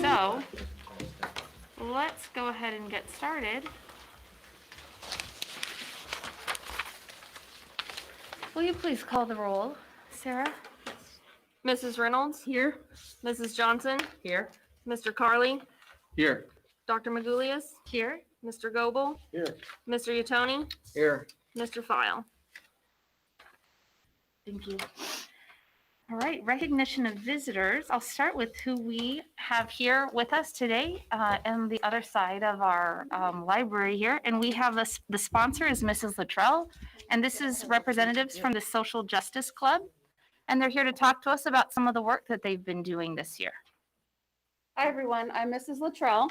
So let's go ahead and get started. Will you please call the roll, Sarah? Mrs. Reynolds? Here. Mrs. Johnson? Here. Mr. Carley? Here. Dr. Magulius? Here. Mr. Goebel? Here. Mr. Utoni? Here. Mr. File? Thank you. All right, recognition of visitors. I'll start with who we have here with us today on the other side of our library here. And we have the sponsor is Mrs. Luttrell, and this is representatives from the Social Justice Club. And they're here to talk to us about some of the work that they've been doing this year. Hi, everyone. I'm Mrs. Luttrell,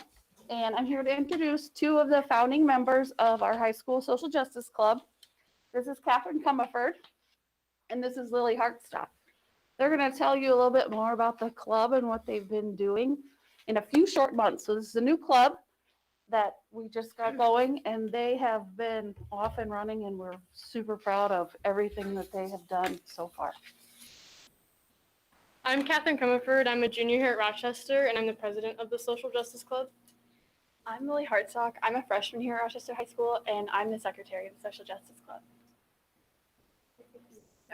and I'm here to introduce two of the founding members of our high school social justice club. This is Catherine Comerford, and this is Lily Hartstock. They're going to tell you a little bit more about the club and what they've been doing in a few short months. So this is a new club that we just got going, and they have been off and running, and we're super proud of everything that they have done so far. I'm Catherine Comerford. I'm a junior here at Rochester, and I'm the president of the Social Justice Club. I'm Lily Hartstock. I'm a freshman here at Rochester High School, and I'm the secretary of the Social Justice Club.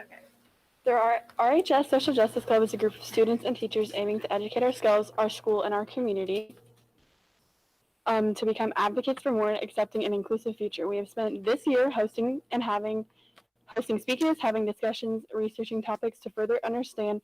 Okay. The RHS Social Justice Club is a group of students and teachers aiming to educate ourselves, our school, and our community to become advocates for more accepting and inclusive future. We have spent this year hosting speakers, having discussions, researching topics to further understand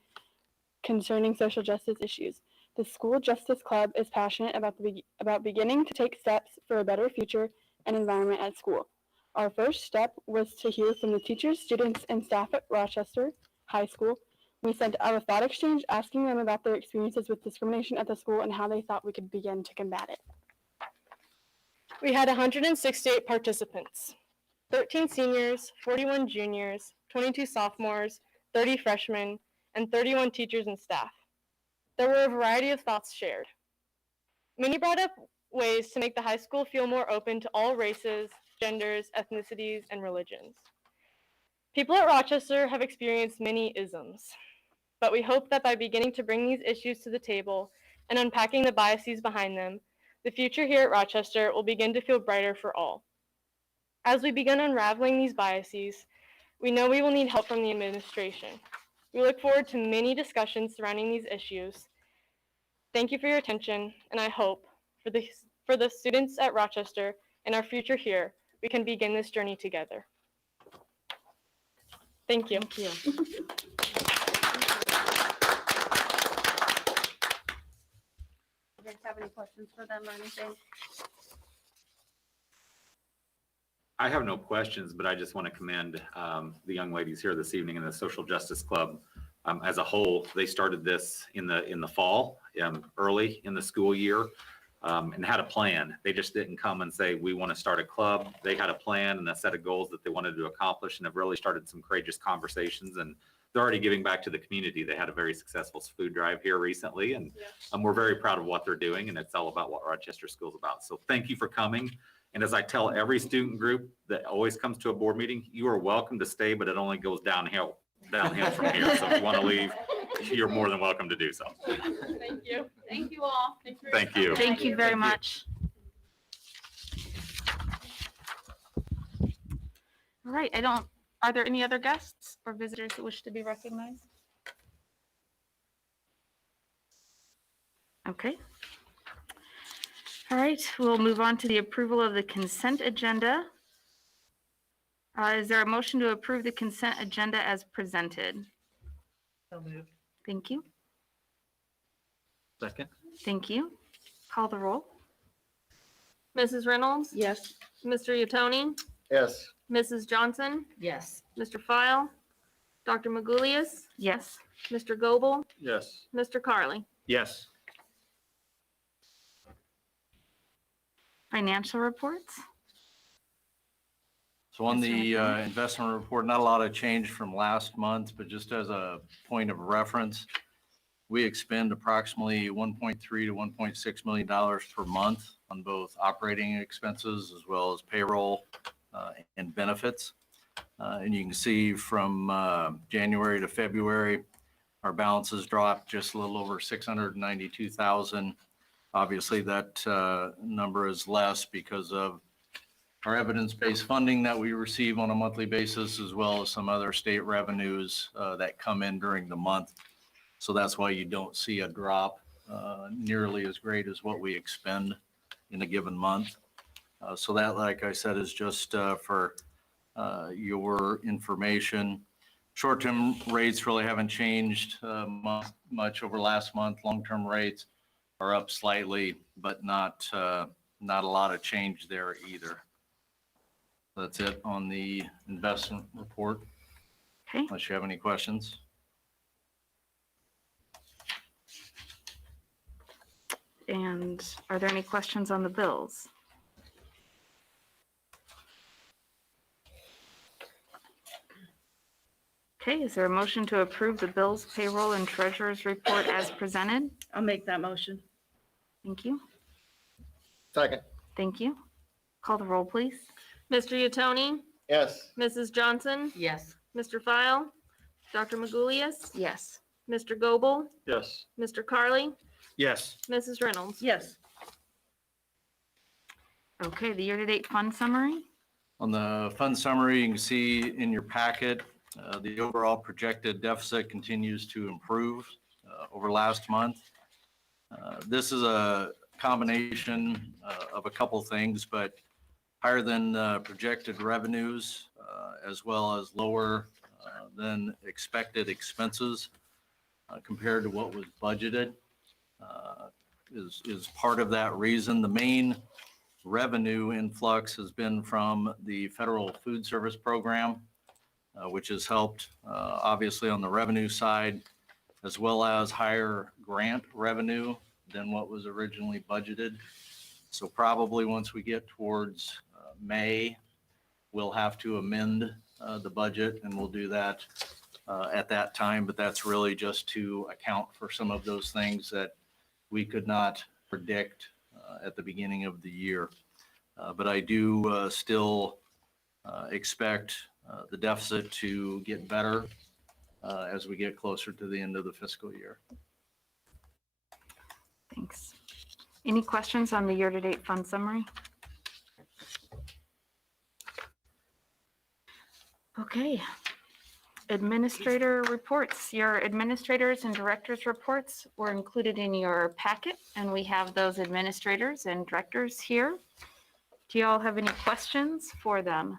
concerning social justice issues. The School Justice Club is passionate about beginning to take steps for a better future and environment at school. Our first step was to hear from the teachers, students, and staff at Rochester High School. We sent out a thought exchange asking them about their experiences with discrimination at the school and how they thought we could begin to combat it. We had 168 participants, 13 seniors, 41 juniors, 22 sophomores, 30 freshmen, and 31 teachers and staff. There were a variety of thoughts shared. Many brought up ways to make the high school feel more open to all races, genders, ethnicities, and religions. People at Rochester have experienced many isms, but we hope that by beginning to bring these issues to the table and unpacking the biases behind them, the future here at Rochester will begin to feel brighter for all. As we begin unraveling these biases, we know we will need help from the administration. We look forward to many discussions surrounding these issues. Thank you for your attention, and I hope for the students at Rochester and our future here, we can begin this journey together. Thank you. Thank you. You guys have any questions for them or anything? I have no questions, but I just want to commend the young ladies here this evening in the Social Justice Club. As a whole, they started this in the fall, early in the school year, and had a plan. They just didn't come and say, we want to start a club. They had a plan and a set of goals that they wanted to accomplish, and have really started some courageous conversations, and they're already giving back to the community. They had a very successful food drive here recently, and we're very proud of what they're doing, and it's all about what Rochester School is about. So thank you for coming. And as I tell every student group that always comes to a board meeting, you are welcome to stay, but it only goes downhill from here. So if you want to leave, you're more than welcome to do so. Thank you. Thank you all. Thank you. Thank you very much. All right, are there any other guests or visitors that wish to be recognized? Okay. All right, we'll move on to the approval of the consent agenda. Is there a motion to approve the consent agenda as presented? So moved. Thank you. Second. Thank you. Call the roll. Mrs. Reynolds? Yes. Mr. Utoni? Yes. Mrs. Johnson, Yes. Mr. File, Dr. Magulius, Yes. Mr. Goebel, Yes. Mr. Carly. Yes. Financial reports? So on Mr. the McDermott? investment report, not a lot of change from last month, but just as a point of reference, we expend approximately $1.3 to $1.6 million per month on both operating expenses as well as payroll and benefits. And you can see from January to February, our balances dropped just a little over 692,000. Obviously, that number is less because of our evidence-based funding that we receive on a monthly basis, as well as some other state revenues that come in during the month. So that's why you don't see a drop nearly as great as what we expend in a given month. So that, like I said, is just for your information. Short-term rates really haven't changed much over last month. Long-term rates are up slightly, but not a lot of change there either. That's it on the investment report, Okay. unless you have any questions. And are there any questions on the bills? Okay, is there a motion to approve the bills, payroll, and treasurer's report as presented? I'll make that motion. Thank you. Second. Thank you. Call the roll, please. Mr. Utoni, Yes. Mrs. Johnson, Yes. Mr. File, Dr. Magulius, Yes. Mr. Goebel, Yes. Mr. Carly, Yes. Mrs. Reynolds. Yes. Okay, the year-to-date fund summary? On the fund summary, you can see in your packet, the overall projected deficit continues to improve over last month. This is a combination of a couple things, but higher than projected revenues, as well as lower than expected expenses compared to what was budgeted is part of that reason. The main revenue influx has been from the federal food service program, which has helped obviously on the revenue side, as well as higher grant revenue than what was originally budgeted. So probably once we get towards May, we'll have to amend the budget, and we'll do that at that time. But that's really just to account for some of those things that we could not predict at the beginning of the year. But I do still expect the deficit to get better as we get closer to the end of the fiscal year. Thanks. Any questions on the year-to-date fund summary? Okay. Administrator reports. Your administrators and directors reports were included in your packet, and we have those administrators and directors here. Do you all have any questions for them?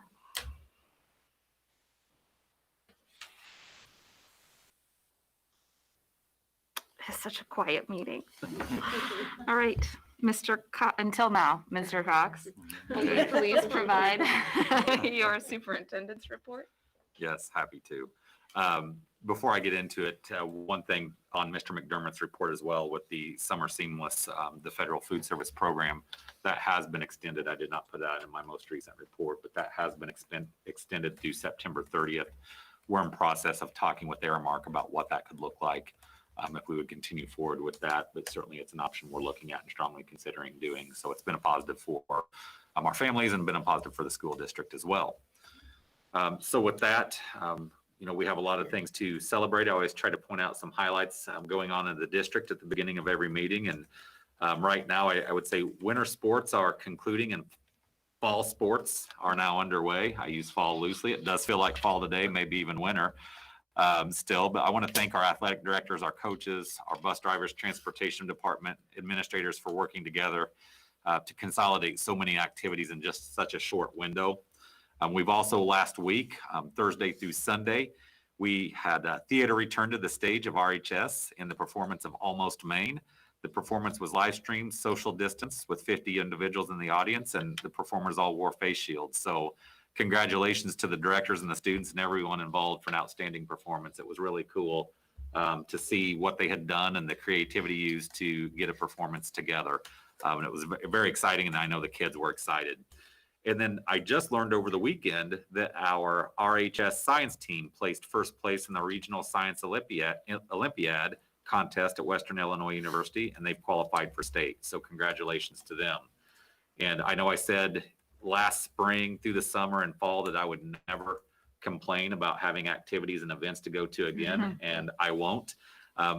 It's such a quiet meeting. All right, until now, Mr. Cox, will you please provide your superintendent's report? Yes, happy to. Before I get into it, one thing on Mr. McDermott's report as well with the Summer Seamless, the federal food service program, that has been extended. I did not put that in my most recent report, but that has been extended through September 30th. We're in process of talking with Aramark about what that could look like if we would continue forward with that, but certainly it's an option we're looking at and strongly considering doing. So it's been a positive for our families and been a positive for the school district as well. So with that, we have a lot of things to celebrate. I always try to point out some highlights going on in the district at the beginning of every meeting. And right now, I would say winter sports are concluding and fall sports are now underway. I use fall loosely. It does feel like fall today, maybe even winter still. But I want to thank our athletic directors, our coaches, our bus drivers, transportation department, administrators for working together to consolidate so many activities in just such a short window. We've also last week, Thursday through Sunday, we had theater return to the stage of RHS in the performance of Almost Maine. The performance was live streamed, social distance with 50 individuals in the audience, and the performers all wore face shields. So congratulations to the directors and the students and everyone involved for an outstanding performance. It was really cool to see what they had done and the creativity used to get a performance together. And it was very exciting, and I know the kids were excited. And then I just learned over the weekend that our RHS science team placed first place in the Regional Science Olympiad contest at Western Illinois University, and they've qualified for state. So congratulations to them. And I know I said last spring through the summer and fall that I would never complain about having activities and events to go to again, and I won't.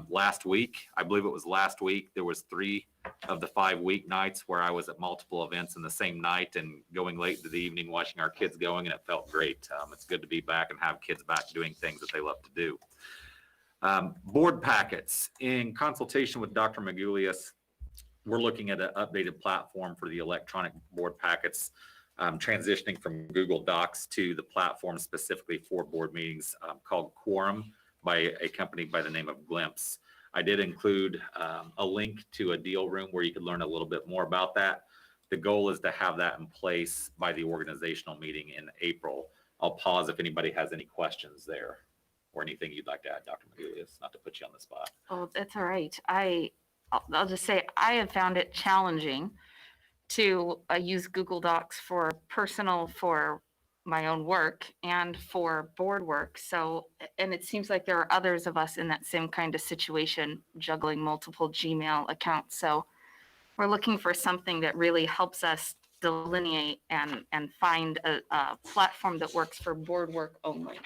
Last week, I believe it was last week, there was 3 of the 5 weeknights where I was at multiple events in the same night and going late into the evening watching our kids going, and it felt great. It's good to be back and have kids back doing things that they love to do. Board packets. In consultation with Dr. Magulius, we're looking at an updated platform for the electronic board packets, transitioning from Google Docs to the platform specifically for board meetings called Quorum by a company by the name of Glimpse. I did include a link to a deal room where you could learn a little bit more about that. The goal is to have that in place by the organizational meeting in April. I'll pause if anybody has any questions there or anything you'd like to add, Dr. Magulius, not to put you on the spot. Oh, that's all right. I'll just say I have found it challenging to use Google Docs for my own work and for board work. So, and it seems like there are others of us in that same kind of situation, juggling multiple Gmail accounts. So we're looking for something that really helps us delineate and find a platform that works for board work only.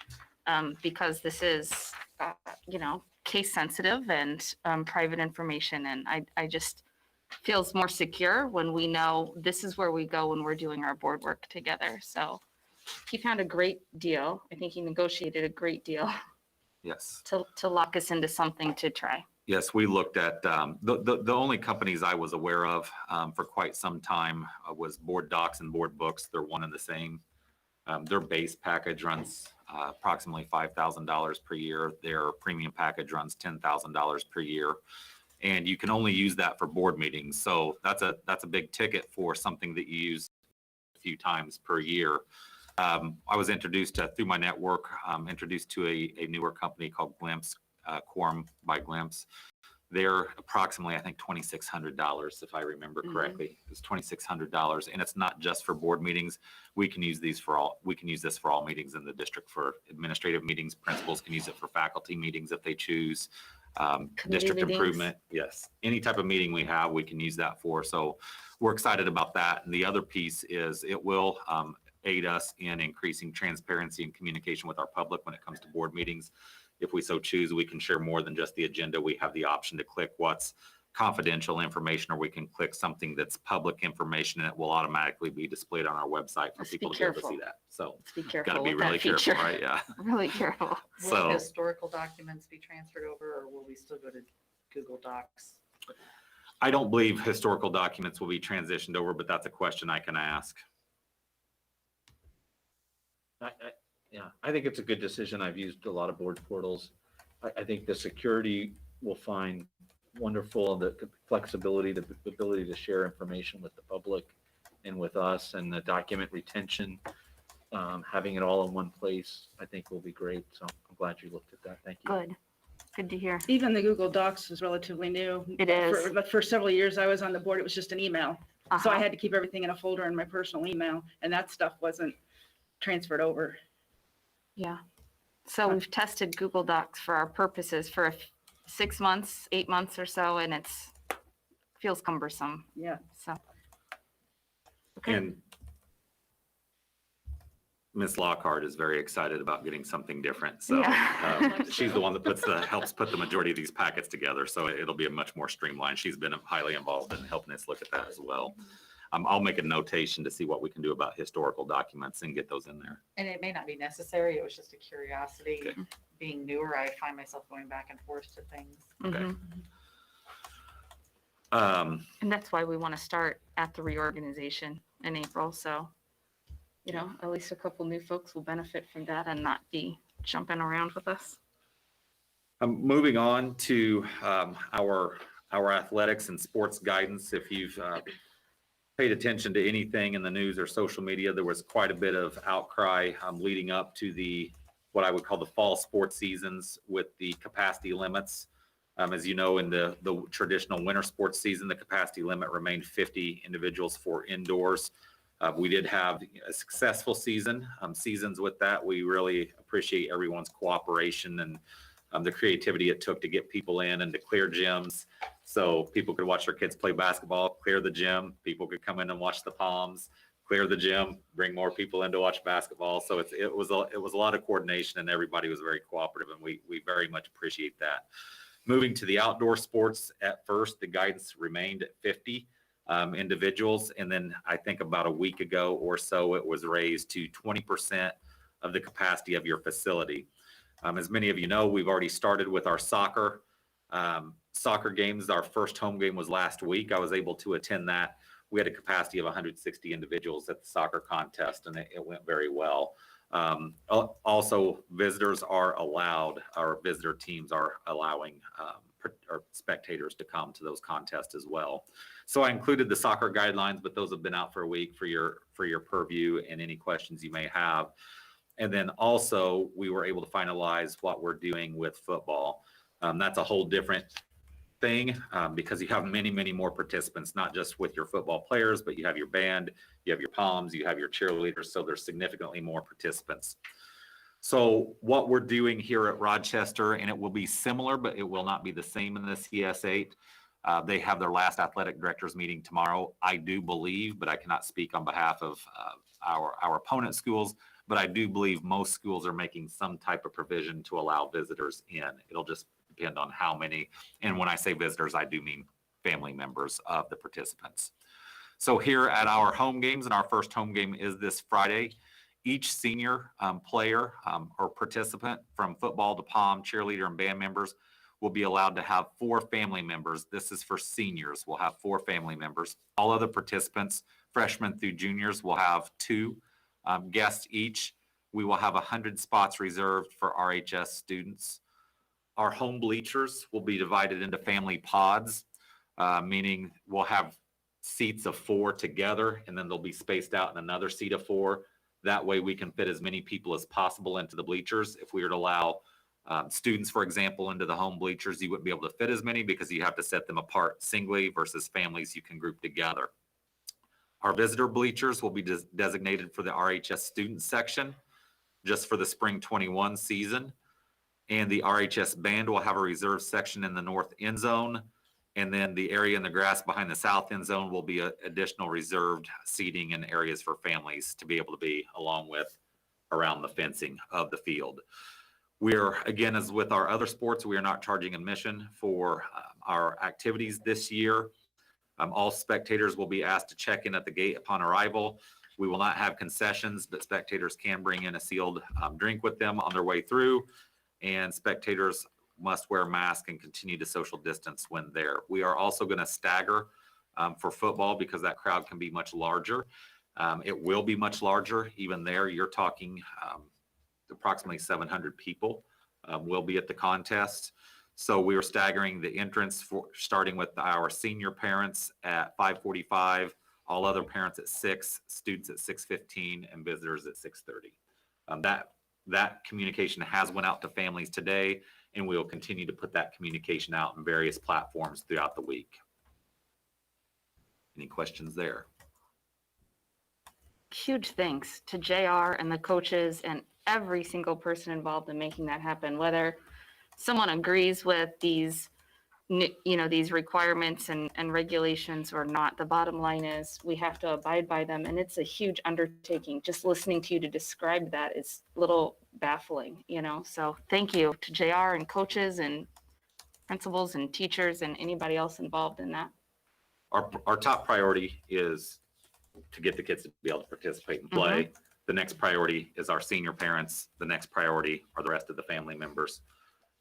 Because this is, case sensitive and private information. And I just feels more secure when we know this is where we go when we're doing our board work together. So he found a great deal. I think he negotiated a great deal Yes. to lock us into something to try. Yes, we looked at the only companies I was aware of for quite some time was Board Docs and Board Books. They're one and the same. Their base package runs approximately $5,000 per year. Their premium package runs $10,000 per year. And you can only use that for board meetings. So that's a big ticket for something that you use a few times per year. I was introduced through my network, introduced to a newer company called Glimpse, Quorum by Glimpse. They're approximately, I think, $2,600, if I remember correctly. It's $2,600, and it's not just for board meetings. We can use this for all meetings in the district. For administrative meetings, principals can use it for faculty meetings if they choose. District meetings. improvement, yes. Any type of meeting we have, we can use that for. So we're excited about that. And the other piece is it will aid us in increasing transparency and communication with our public when it comes to board meetings. If we so choose, we can share more than just the agenda. We have the option to click what's confidential information, or we can click something that's public information, and it will automatically be displayed on our website for Let's be people to be able to careful. see that. So Let's be careful. got to be with that really careful, feature. right? Yeah. Really careful. Will So historical documents be transferred over, or will we still go to Google Docs? I don't believe historical documents will be transitioned over, but that's a question I can ask. Yeah, I think it's a good decision. I've used a lot of board portals. I think the security will find wonderful, the flexibility, the ability to share information with the public and with us, and the document retention, having it all in one place, I think will be great. So I'm glad you looked at that. Thank you. Good. Good to hear. Even the Google Docs is relatively new. It is. But for several years I was on the board, it was just an email. So I Uh-huh. had to keep everything in a folder in my personal email, and that stuff wasn't transferred over. Yeah. So we've tested Google Docs for our purposes for 6 months, 8 months or so, and feels cumbersome. Yeah. So. Okay. And Ms. Lockhart is very excited about getting something different. So Yeah. she's the one that helps put the majority of these packets together. So it'll be a much more streamlined. She's been highly involved in helping us look at that as well. I'll make a notation to see what we can do about historical documents and get those in there. And it may not be necessary. It was just a curiosity. Okay. Being newer, I find myself going back and forth to things. Okay. Mhm. And that's why we want to start at the reorganization in April. So, at least a couple new folks will benefit from that and not be jumping around with us. Moving on to our athletics and sports guidance. If you've paid attention to anything in the news or social media, there was quite a bit of outcry leading up to what I would call the fall sports seasons with the capacity limits. As you know, in the traditional winter sports season, the capacity limit remained 50 individuals for indoors. We did have a successful seasons with that. We really appreciate everyone's cooperation and the creativity it took to get people in and to clear gyms so people could watch their kids play basketball, clear the gym, people could come in and watch the Palms, clear the gym, bring more people in to watch basketball. So it was a lot of coordination, and everybody was very cooperative, and we very much appreciate that. Moving to the outdoor sports, at first, the guidance remained at 50 individuals. And then I think about a week ago or so, it was raised to 20% of the capacity of your facility. As many of you know, we've already started with our soccer games. Our first home game was last week. I was able to attend that. We had a capacity of 160 individuals at the soccer contest, and it went very well. Also, visitors are allowed, our visitor teams are allowing our spectators to come to those contests as well. So I included the soccer guidelines, but those have been out for a week for your purview and any questions you may have. And then also, we were able to finalize what we're doing with football. That's a whole different thing because you have many, many more participants, not just with your football players, but you have your band, you have your Palms, you have your cheerleaders. So there's significantly more participants. So what we're doing here at Rochester, and it will be similar, but it will not be the same in the CS8. They have their last athletic directors meeting tomorrow. I do believe, but I cannot speak on behalf of our opponent schools, but I do believe most schools are making some type of provision to allow visitors in. It'll just depend on how many. And when I say visitors, I do mean family members of the participants. So here at our home games, and our first home game is this Friday, each senior player or participant from football to Palm, cheerleader, and band members will be allowed to have 4 family members. This is for seniors. We'll have 4 family members. All other participants, freshmen through juniors, will have 2 guests each. We will have 100 spots reserved for RHS students. Our home bleachers will be divided into family pods, meaning we'll have seats of 4 together, and then they'll be spaced out in another seat of 4. That way we can fit as many people as possible into the bleachers. If we were to allow students, for example, into the home bleachers, you wouldn't be able to fit as many because you have to set them apart singly versus families you can group together. Our visitor bleachers will be designated for the RHS student section just for the spring 21 season. And the RHS band will have a reserved section in the north end zone. And then the area in the grass behind the south end zone will be additional reserved seating and areas for families to be able to be along with around the fencing of the field. We're, again, as with our other sports, we are not charging admission for our activities this year. All spectators will be asked to check in at the gate upon arrival. We will not have concessions, but spectators can bring in a sealed drink with them on their way through. And spectators must wear masks and continue to social distance when there. We are also going to stagger for football because that crowd can be much larger. It will be much larger. Even there, you're talking approximately 700 people will be at the contest. So we are staggering the entrance for starting with our senior parents at 5:45, all other parents at 6, students at 6:15, and visitors at 6:30. That communication has went out to families today, and we will continue to put that communication out in various platforms throughout the week. Any questions there? Huge thanks to JR and the coaches and every single person involved in making that happen, whether someone agrees with these requirements and regulations or not. The bottom line is we have to abide by them, and it's a huge undertaking. Just listening to you to describe that is a little baffling, so thank you to JR and coaches and principals and teachers and anybody else involved in that. Our top priority is to get the kids to be able to participate and play. The next priority is our senior parents. The next priority are the rest of the family members.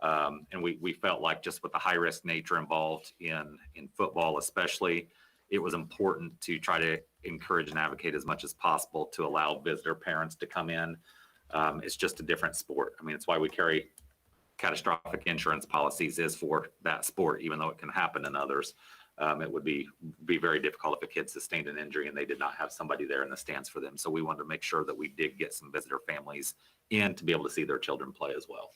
And we felt like just with the high risk nature involved in football, especially, it was important to try to encourage and advocate as much as possible to allow visitor parents to come in. It's just a different sport. I mean, it's why we carry catastrophic insurance policies is for that sport, even though it can happen in others. it would be very difficult if a kid sustained an injury and they did not have somebody there in the stands for them. So we wanted to make sure that we did get some visitor families in to be able to see their children play as well.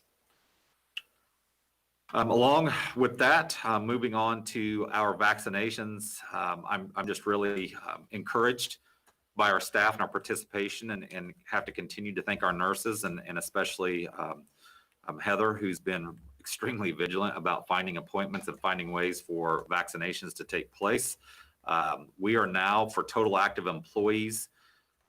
Along with that, moving on to our vaccinations, I'm just really encouraged by our staff and our participation, and have to continue to thank our nurses and especially Heather, who's been extremely vigilant about finding appointments and finding ways for vaccinations to take place. We are now, for total active employees,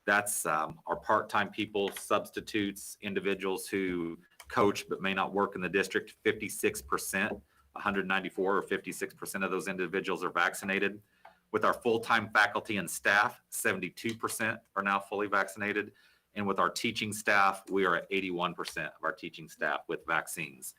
that's our part-time people, substitutes, individuals who coach but may not work in the district, 56%, 194 or 56% of those individuals are vaccinated. With our full-time faculty and staff, 72% are now fully vaccinated. And with our teaching staff, we are at 81% of our teaching staff with vaccines.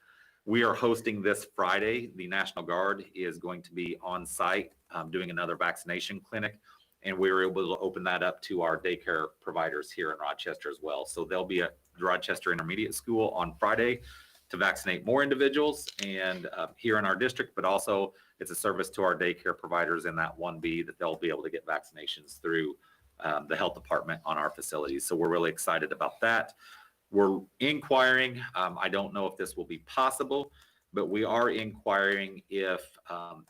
We are hosting this Friday. The National Guard is going to be on site doing another vaccination clinic. And we were able to open that up to our daycare providers here in Rochester as well. So they'll be at the Rochester Intermediate School on Friday to vaccinate more individuals and here in our district, but also it's a service to our daycare providers in that 1B that they'll be able to get vaccinations through the health department on our facilities. So we're really excited about that. We're inquiring, I don't know if this will be possible, but we are inquiring if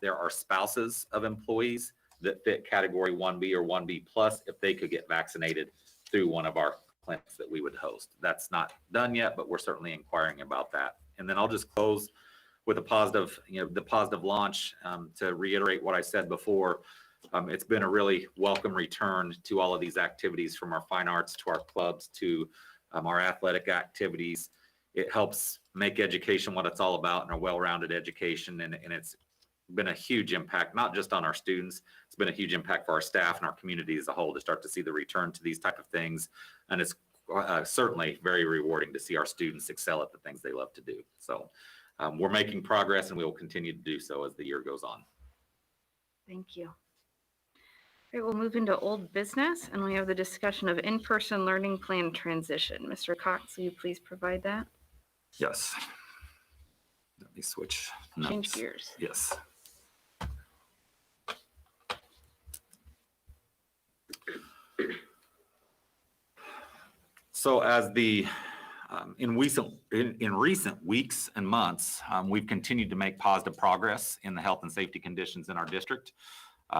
there are spouses of employees that fit category 1B or 1B plus, if they could get vaccinated through one of our clinics that we would host. That's not done yet, but we're certainly inquiring about that. And then I'll just close with a positive, the positive launch to reiterate what I said before. It's been a really welcome return to all of these activities, from our fine arts to our clubs to our athletic activities. It helps make education what it's all about, and a well-rounded education. And it's been a huge impact, not just on our students, it's been a huge impact for our staff and our community as a whole to start to see the return to these type of things. And it's certainly very rewarding to see our students excel at the things they love to do. So we're making progress, and we will continue to do so as the year goes on. Thank you. Okay, we'll move into old business, and we have the discussion of in-person learning plan transition. Mr. Cox, will you please provide that? Yes. Let me switch Change notes. gears. Yes. So as in recent weeks and months, we've continued to make positive progress in the health and safety conditions in our district.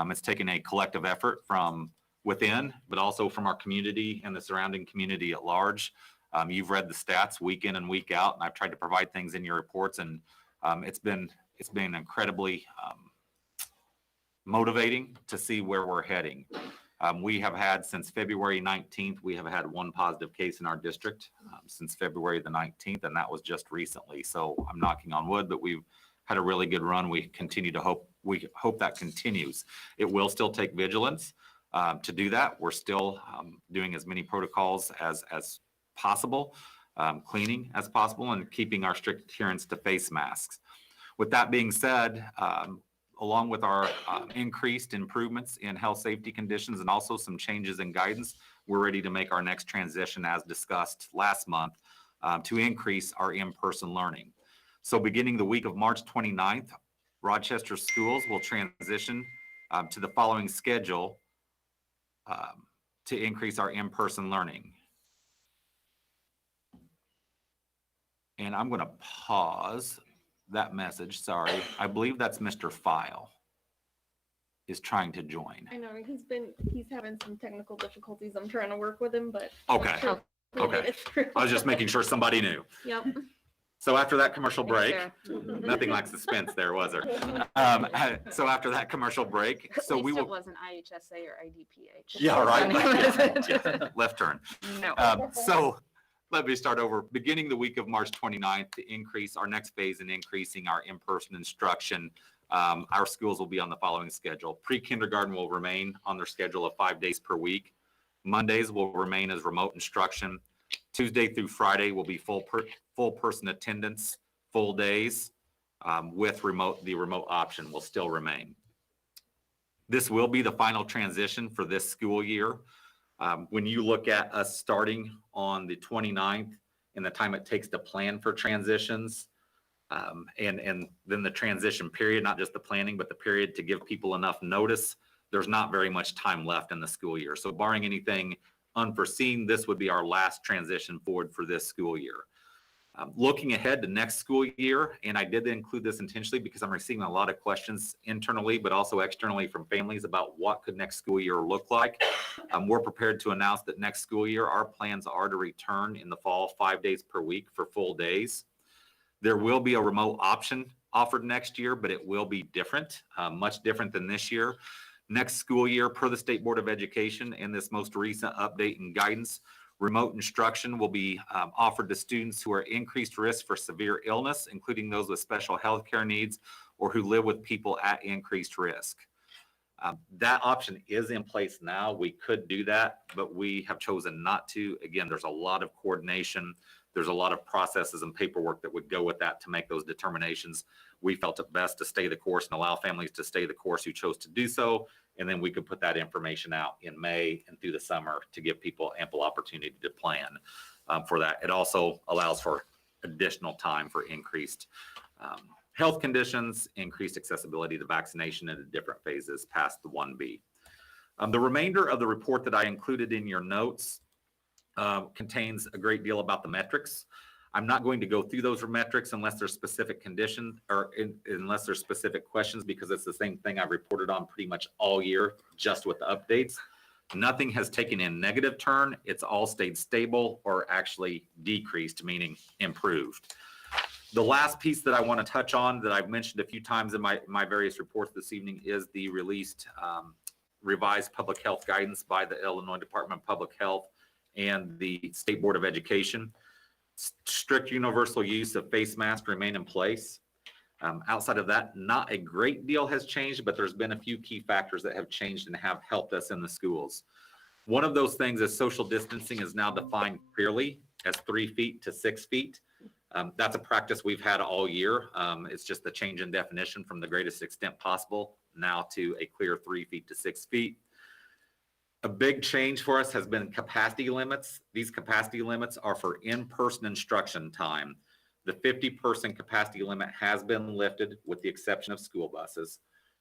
It's taken a collective effort from within, but also from our community and the surrounding community at large. You've read the stats week in and week out, and I've tried to provide things in your reports, and it's been incredibly motivating to see where we're heading. We have had, since February 19th, we have had one positive case in our district since February the 19th, and that was just recently. So I'm knocking on wood, but we've had a really good run. We hope that continues. It will still take vigilance to do that. We're still doing as many protocols as possible, cleaning as possible, and keeping our strict adherence to face masks. With that being said, along with our increased improvements in health safety conditions and also some changes in guidance, we're ready to make our next transition, as discussed last month, to increase our in-person learning. So beginning the week of March 29th, Rochester schools will transition to the following schedule to increase our in-person learning. And I'm going to pause that message. Sorry. I believe that's Mr. File is trying to join. I know he's having some technical difficulties. I'm trying to work with him, but. Okay. I'm sure we'll Okay. get it through. I was just making sure somebody knew. Yep. So after that commercial break, Thanks, nothing like suspense there, was there? So after that commercial break, so At we least will. it wasn't IHSA or IDPH. Yeah, right. Yeah. Yeah, left turn. No. So let me start over. Beginning the week of March 29th, to increase our next phase in increasing our in-person instruction, our schools will be on the following schedule. Pre-kindergarten will remain on their schedule of 5 days per week. Mondays will remain as remote instruction. Tuesday through Friday will be full person attendance, full days, with the remote option will still remain. This will be the final transition for this school year. When you look at us starting on the 29th and the time it takes to plan for transitions, And then the transition period, not just the planning, but the period to give people enough notice. There's not very much time left in the school year. So barring anything unforeseen, this would be our last transition forward for this school year. Looking ahead to next school year, and I did include this intentionally because I'm receiving a lot of questions internally, but also externally from families about what could next school year look like. We're prepared to announce that next school year, our plans are to return in the fall 5 days per week for full days. There will be a remote option offered next year, but it will be different, much different than this year. Next school year, per the State Board of Education and this most recent update and guidance, remote instruction will be offered to students who are increased risk for severe illness, including those with special health care needs or who live with people at increased risk. That option is in place now. We could do that, but we have chosen not to. Again, there's a lot of coordination. There's a lot of processes and paperwork that would go with that to make those determinations. We felt it best to stay the course and allow families to stay the course who chose to do so. And then we could put that information out in May and through the summer to give people ample opportunity to plan for that. It also allows for additional time for increased health conditions, increased accessibility to vaccination in different phases past the 1B. The remainder of the report that I included in your notes contains a great deal about the metrics. I'm not going to go through those metrics unless there's specific conditions or unless there's specific questions, because it's the same thing I've reported on pretty much all year, just with the updates. Nothing has taken a negative turn. It's all stayed stable or actually decreased, meaning improved. The last piece that I want to touch on that I've mentioned a few times in my various reports this evening is the released revised public health guidance by the Illinois Department of Public Health and the State Board of Education. Strict universal use of face masks remain in place. Outside of that, not a great deal has changed, but there's been a few key factors that have changed and have helped us in the schools. One of those things is social distancing is now defined clearly as 3 feet to 6 feet. That's a practice we've had all year. It's just the change in definition from the greatest extent possible now to a clear 3 feet to 6 feet. A big change for us has been capacity limits. These capacity limits are for in-person instruction time. The 50-person capacity limit has been lifted with the exception of school buses,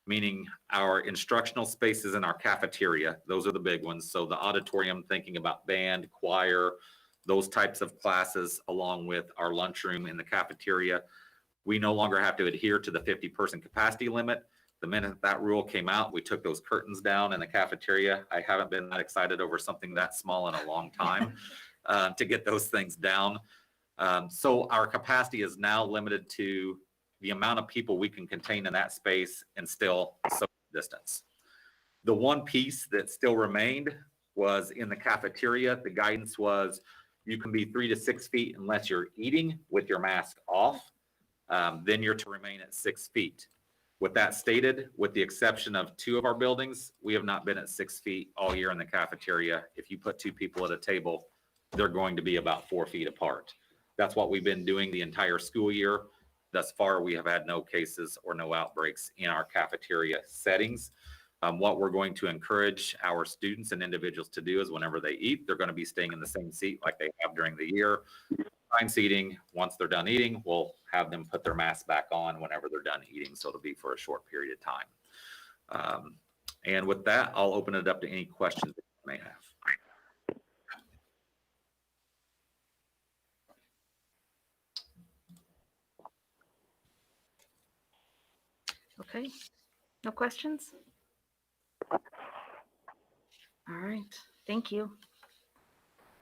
meaning our instructional spaces in our cafeteria, those are the big ones. So the auditorium, thinking about band, choir, those types of classes, along with our lunchroom in the cafeteria, we no longer have to adhere to the 50-person capacity limit. The minute that rule came out, we took those curtains down in the cafeteria. I haven't been that excited over something that small in a long time to get those things down. So our capacity is now limited to the amount of people we can contain in that space and still social distance. The one piece that still remained was in the cafeteria. The guidance was you can be 3 to 6 feet unless you're eating with your mask off. Then you're to remain at 6 feet. With that stated, with the exception of 2 of our buildings, we have not been at 6 feet all year in the cafeteria. If you put 2 people at a table, they're going to be about 4 feet apart. That's what we've been doing the entire school year. Thus far, we have had no cases or no outbreaks in our cafeteria settings. What we're going to encourage our students and individuals to do is whenever they eat, they're going to be staying in the same seat like they have during the year. Time seating, once they're done eating, we'll have them put their mask back on whenever they're done eating. So it'll be for a short period of time. And with that, I'll open it up to any questions that you may have. Okay, no questions? All right, thank you.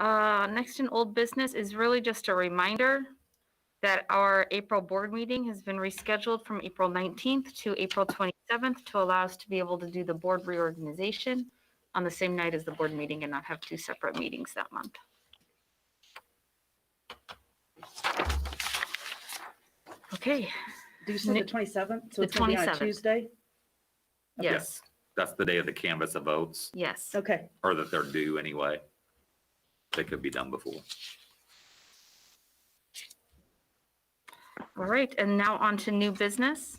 Next in old business is really just a reminder that our April board meeting has been rescheduled from April 19th to April 27th to allow us to be able to do the board reorganization on the same night as the board meeting and not have 2 separate meetings that month. Okay, Do you say the 27th? So The it's going to be on a 27th. Tuesday? yes, That's the day of the canvas of votes, yes. Okay. or that they're due anyway. They could be done before. All right, and now on to new business.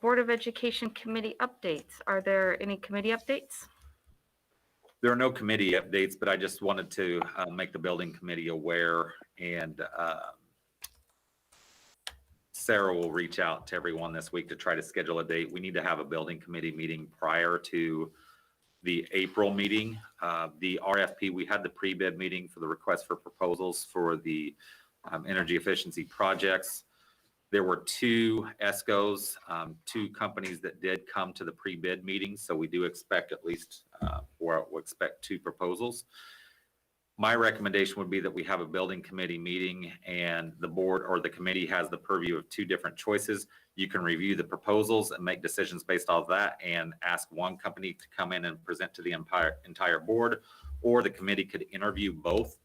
Board of Education committee updates. Are there any committee updates? There are no committee updates, but I just wanted to make the building committee aware and Sarah will reach out to everyone this week to try to schedule a date. We need to have a building committee meeting prior to the April meeting. The RFP, we had the pre-bid meeting for the request for proposals for the energy efficiency projects. There were two ESCOs, two companies that did come to the pre-bid meeting. So we do expect at least, or we'll expect two proposals. My recommendation would be that we have a building committee meeting and the board or the committee has the purview of two different choices. You can review the proposals and make decisions based off that and ask one company to come in and present to the entire board, or the committee could interview both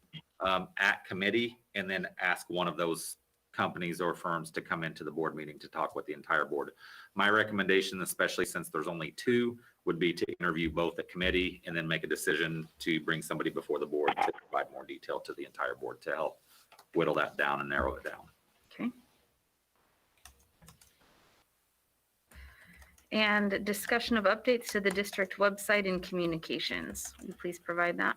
at committee and then ask one of those companies or firms to come into the board meeting to talk with the entire board. My recommendation, especially since there's only two, would be to interview both at committee and then make a decision to bring somebody before the board to provide more detail to the entire board to help whittle that down and narrow it down. Okay. And discussion of updates to the district website and communications. Will you please provide that?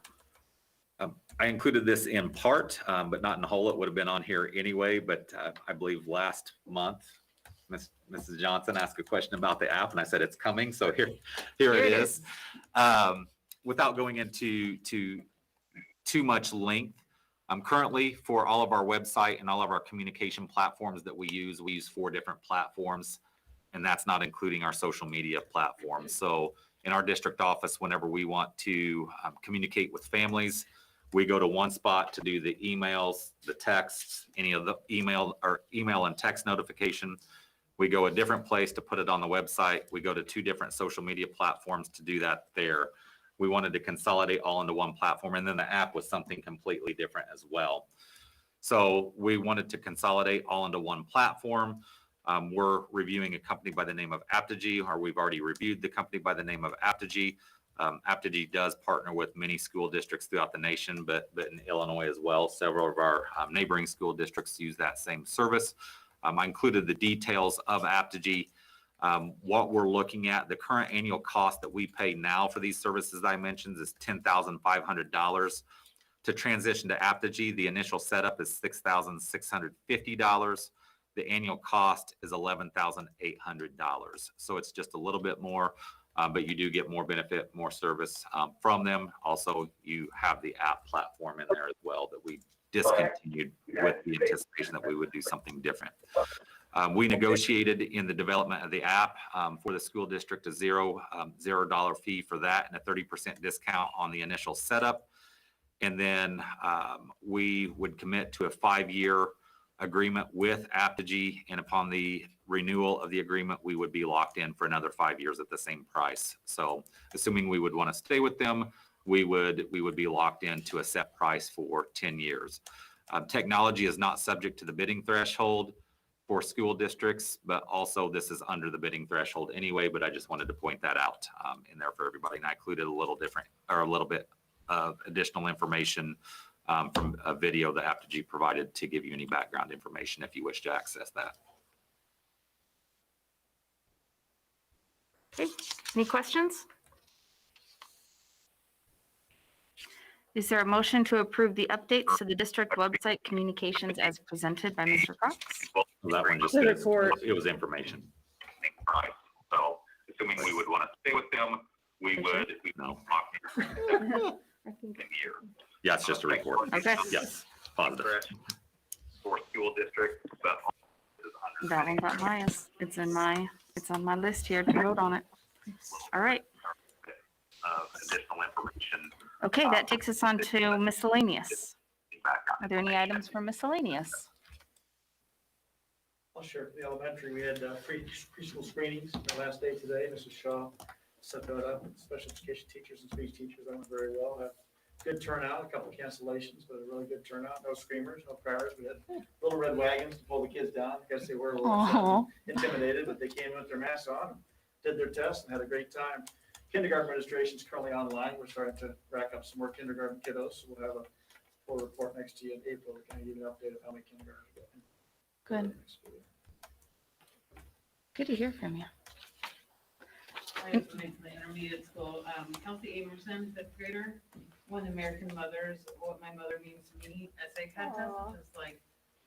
I included this in part, but not in whole. It would have been on here anyway, but I believe last month, Mrs. Johnson asked a question about the app and I said it's coming. So here it is. Without going into too much length, currently for all of our website and all of our communication platforms that we use 4 different platforms, and that's not including our social media platforms. So in our district office, whenever we want to communicate with families, we go to one spot to do the emails, the texts, any of the email and text notification. We go a different place to put it on the website. We go to 2 different social media platforms to do that there. We wanted to consolidate all into one platform, and then the app was something completely different as well. So we wanted to consolidate all into one platform. We're reviewing a company by the name of Aptigee, or we've already reviewed the company by the name of Aptigee. Aptigee does partner with many school districts throughout the nation, but in Illinois as well. Several of our neighboring school districts use that same service. I included the details of Aptigee. What we're looking at, the current annual cost that we pay now for these services I mentioned is $10,500. To transition to Aptigee, the initial setup is $6,650. The annual cost is $11,800. So it's just a little bit more, but you do get more benefit, more service from them. Also, you have the app platform in there as well that we discontinued with the anticipation that we would do something different. We negotiated in the development of the app for the school district a $0 fee for that and a 30% discount on the initial setup. And then we would commit to a 5-year agreement with Aptigee, and upon the renewal of the agreement, we would be locked in for another 5 years at the same price. So assuming we would want to stay with them, we would be locked into a set price for 10 years. Technology is not subject to the bidding threshold for school districts, but also this is under the bidding threshold anyway, but I just wanted to point that out in there for everybody. And I included a little bit of additional information from a video that Aptigee provided to give you any background information if you wish to access that. Okay, any questions? Is there a motion to approve the updates to the district website communications as presented by Mr. Cox? Well, that one just The says, report. it was information. So assuming we would want to stay with them, we would, no. Yeah, it's just a report. Okay. Yes, positive. For school district, but That one's not mine. It's on my list here to vote on it. All right. additional information. Okay, that takes us on to miscellaneous. Are there any items for miscellaneous? I'll share for the elementary. We had preschool screenings the last day today. Mrs. Shaw set that up. Special education teachers and speech teachers, that went very well. Had good turnout, a couple of cancellations, but a really good turnout. No screamers, no cryers. We had little red wagons to pull the kids down. I guess they were a little intimidated, but they came with their masks on, did their test, and had a great time. Kindergarten registration is currently online. We're starting to rack up some more kindergarten kiddos. So we'll have a full report next to you in April to kind of give you an update of how many kindergartens we got. Good. Good to hear from you. I have something from the intermediate school. Kelsey Amerson, fifth grader, won American Mothers, What My Mother Means to Me essay contest, which is like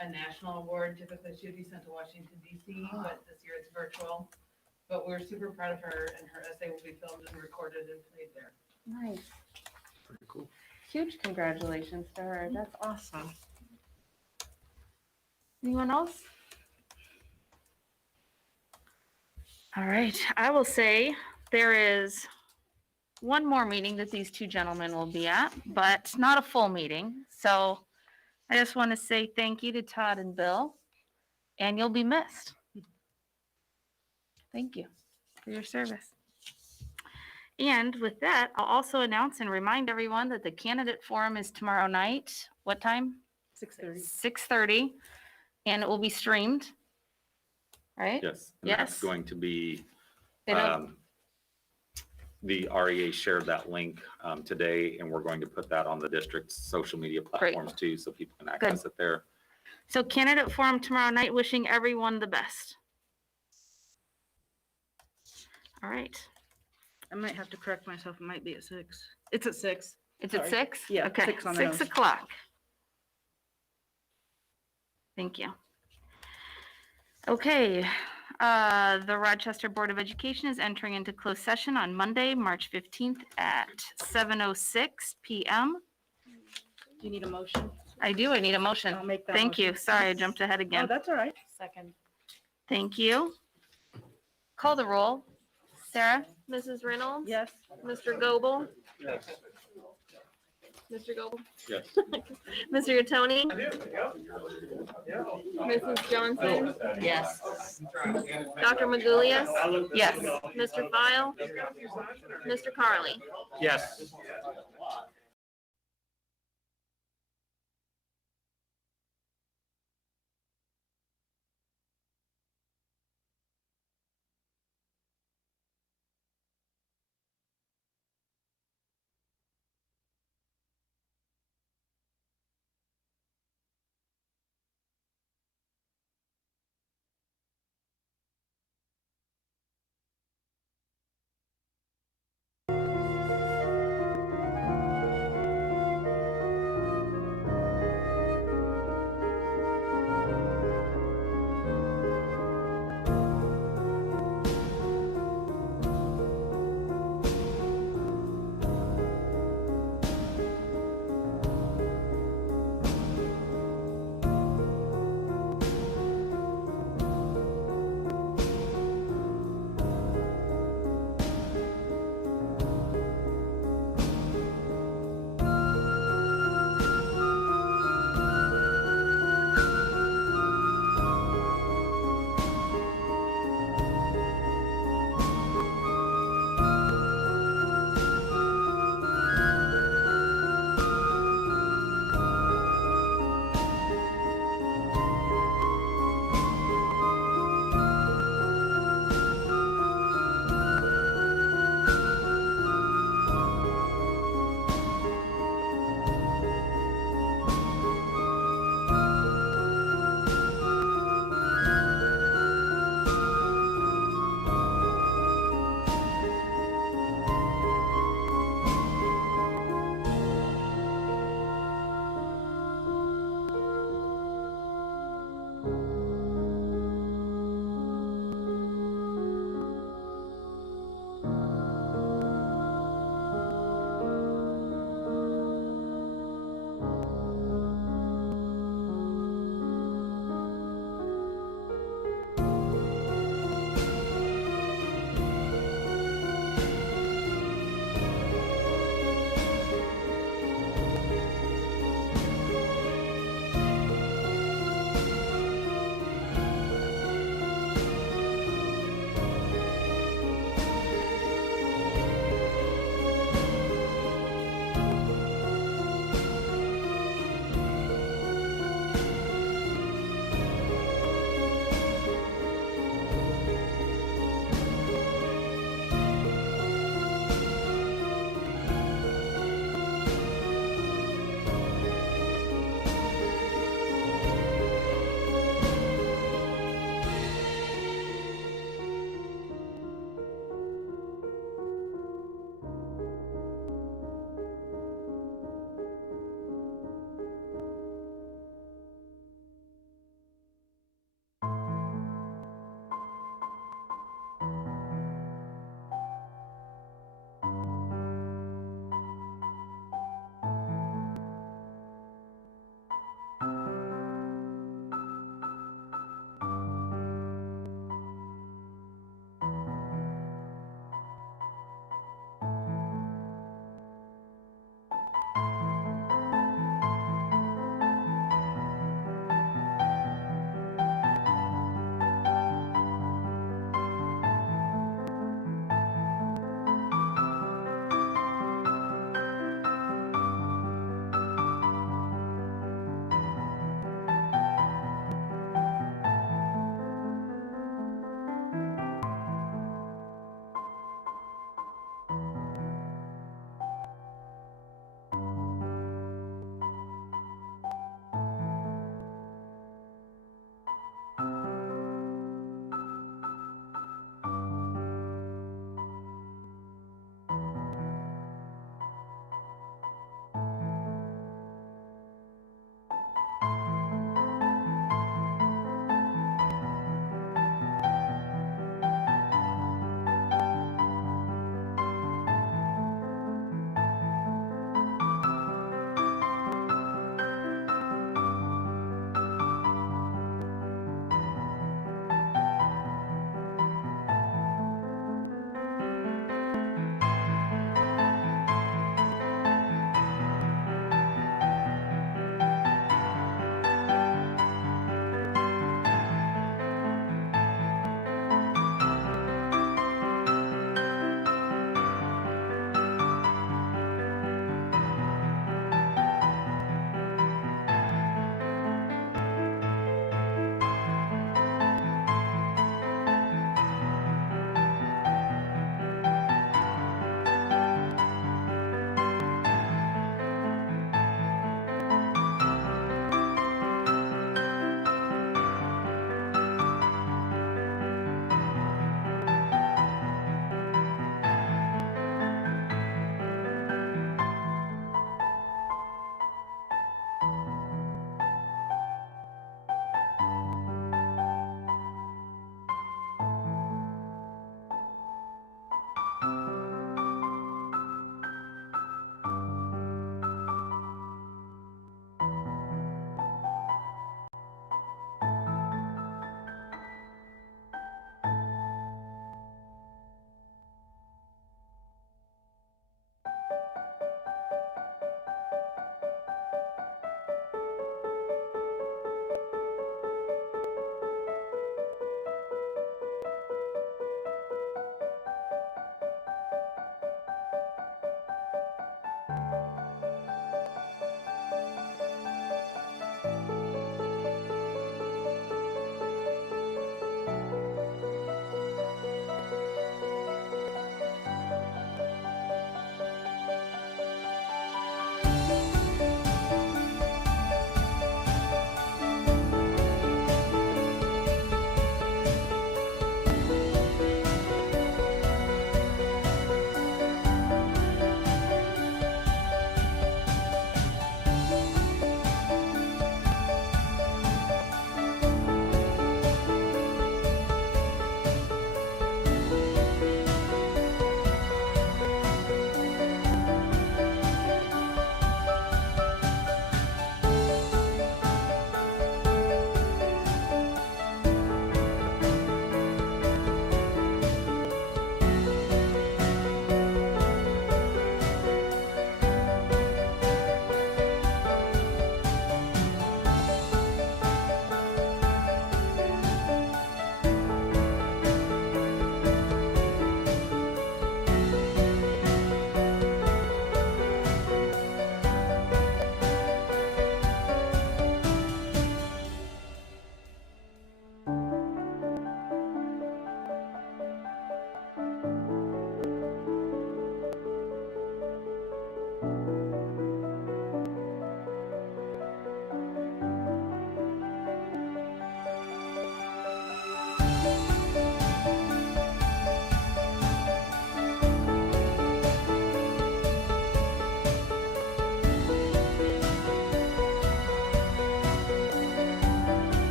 a a national award. Typically she'd be sent to Washington DC, but this year it's virtual. But we're super proud of her, and her essay will be filmed and recorded and played there. Nice. Very cool. Huge congratulations to her. That's awesome. Anyone else? All right, I will say there is one more meeting that these two gentlemen will be at, but not a full meeting. So I just want to say thank you to Todd and Bill, and you'll be missed. Thank you for your service. And with that, I'll also announce and remind everyone that the candidate forum is tomorrow night. What time? 6:30. 6:30, and it will be streamed, right? Yes. And that's Yes. going to be, They don't- the REA shared that link today, and we're going to put that on the district's social media platforms too, so people can access it there. So candidate forum tomorrow night, wishing everyone the best. All right, I might have to correct myself. It might be at 6. It's at 6. it's at Sorry. 6? Yeah, Okay, 6 on the 6 nose. o'clock. Thank you. Okay, the Rochester Board of Education is entering into closed session on Monday, March 15th at 7:06 PM. Do you need a motion? I do, I need a motion. I'll make that Thank you, motion. sorry, I jumped ahead Oh, again. that's all right. Second. Thank you. Call the roll. Sarah? Mrs. Reynolds? Yes. Mr. Goebel? Mr. Goebel? Yes. Mr. Tony? Mrs. Johnson? Yes. Dr. Magulius? Yes. Mr. File? Mr. Carly? Yes.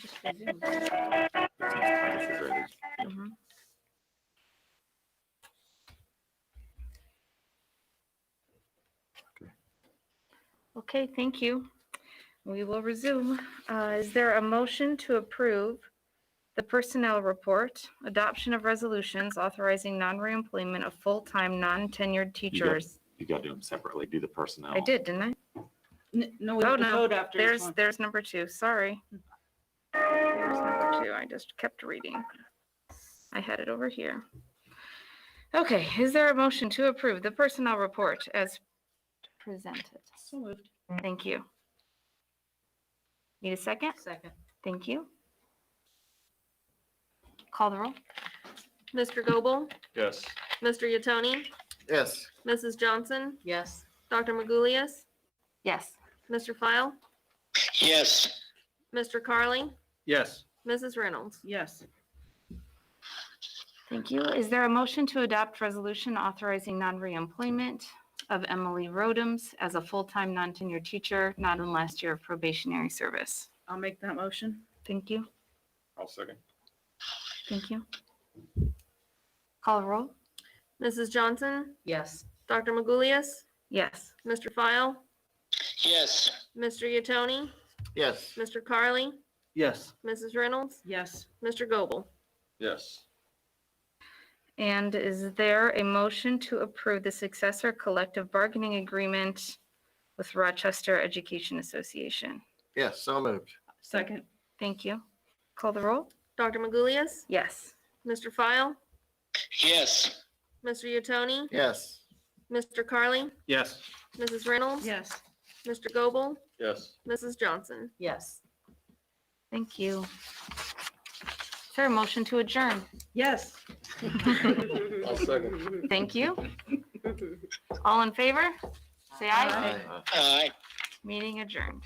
just resumed. Mhm. Okay, thank you. We will resume. Is there a motion to approve the personnel report, adoption of resolutions authorizing non-reemployment of full-time, non-tenured teachers? You got to do them separately. Do the personnel. I did, didn't I? No, we Oh, have to no, vote after each there's, one. there's number 2, sorry. There's number 2, I just kept reading. I had it over here. Okay, is there a motion to approve the personnel report as presented? So moved. Thank you. Need a second? Second. Thank you. Call the roll. Mr. Goble, Yes. Mr. Yatoni, Yes. Mrs. Johnson, Yes. Dr. Magulius, Yes. Mr. File, Yes. Mr. Carly, Yes. Mrs. Reynolds. Yes. Thank you. Is there a motion to adopt resolution authorizing non-reemployment of Emily Rodems as a full-time, non-tenured teacher, not in last year of probationary service? I'll make that motion. Thank you. I'll second. Thank you. Call the roll. Mrs. Johnson, Yes. Dr. Magulius, Yes. Mr. File, Yes. Mr. Yatoni, Yes. Mr. Carly, Yes. Mrs. Reynolds, Yes. Mr. Goble. Yes. And is there a motion to approve the successor collective bargaining agreement with Rochester Education Association? Yes, so moved. Second. Thank you. Call the roll. Dr. Magulius, Yes. Mr. File, Yes. Mr. Yatoni, Yes. Mr. Carly, Yes. Mrs. Reynolds, Yes. Mr. Goble, Yes. Mrs. Johnson. Yes. Thank you. Is there a motion to adjourn? Yes. I'll second. Thank you. All in favor? Say aye. Aye. Meeting adjourned.